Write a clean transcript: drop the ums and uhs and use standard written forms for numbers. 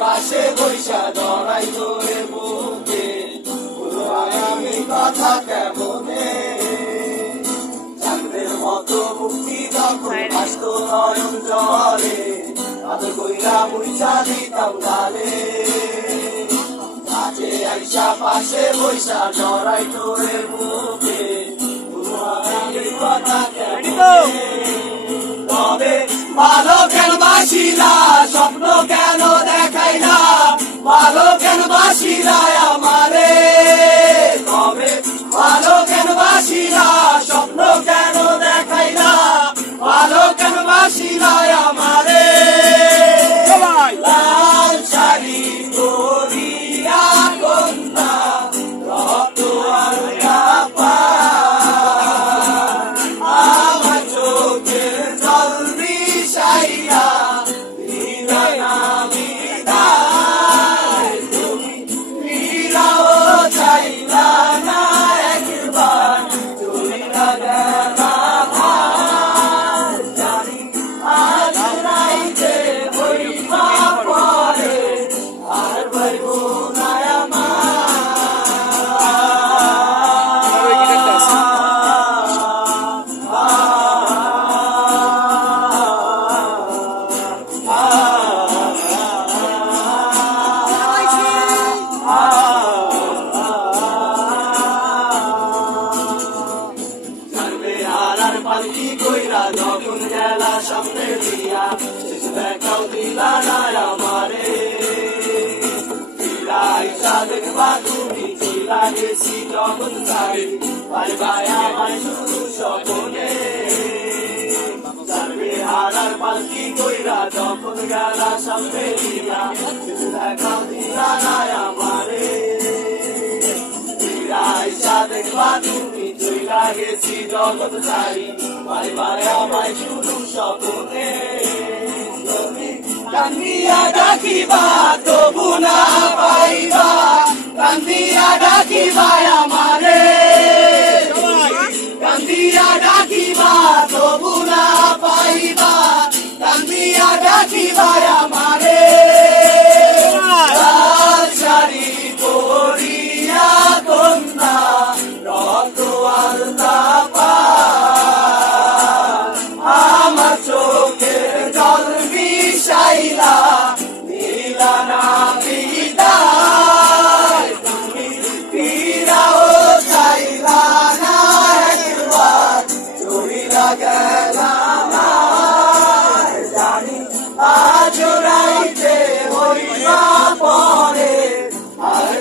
পাশে বৈশা ধরাই তোরে বুকে আমি কথা কেমনে চাঁদের মতো মুক্তি যখন আসত নয়ন জলে আদর কইরা মুইছা দিতাম গালে কাছে আইসা পাশে বৈশা ধরাই তোরে বুকে আমি কথা কেমনে তবে ভালো কেন বাসিলা স্বপ্ন কেন দেখাইলা ভালো কেন বাসিলা আমারে তবে ভালো কেন বাসিলা স্বপ্ন কেন দেখাইলা ভালো কেন বাসিলা আমারে লাল শাড়ি পরিয়া কন্যা রক্ত আর কাপা আমার চোখের জল বিষাইয়া পালকি কইরা যখন গেলা সামনে দিয়া শেষ দেখাও দিলা না আমারে আইসা দেখবা তুমি চিলা গেছি যখন সারি ভাই ভাই আমার শুধু স্বপ্নে সার্বে হারার পালকি কইরা যখন গেলা সামনে দিয়া শেষ দেখাও দিলা না আমারে আইসা দেখবা তুমি চইলা গেছি জগৎ ছাড়ি ভাই ভাই আমায় শুধু স্বপ্নে কান্দিয়া ডাকিবা তবু না পাইবা কান্দিয়া ডাকিবা আমারে কান্দিয়া ডাকিবা তবু না পাইবা কান্দিয়া ডাকিবা আমারে লাল শাড়ি পরিয়া কন্যা রক্ত আর কাপা আমার চোখের জল বিষাইলা দিলা না বিদায় তুমি ফিরাও চাইলা না একবার চলিলা গেলা জানি আজ রাইতে হইবা পরে আর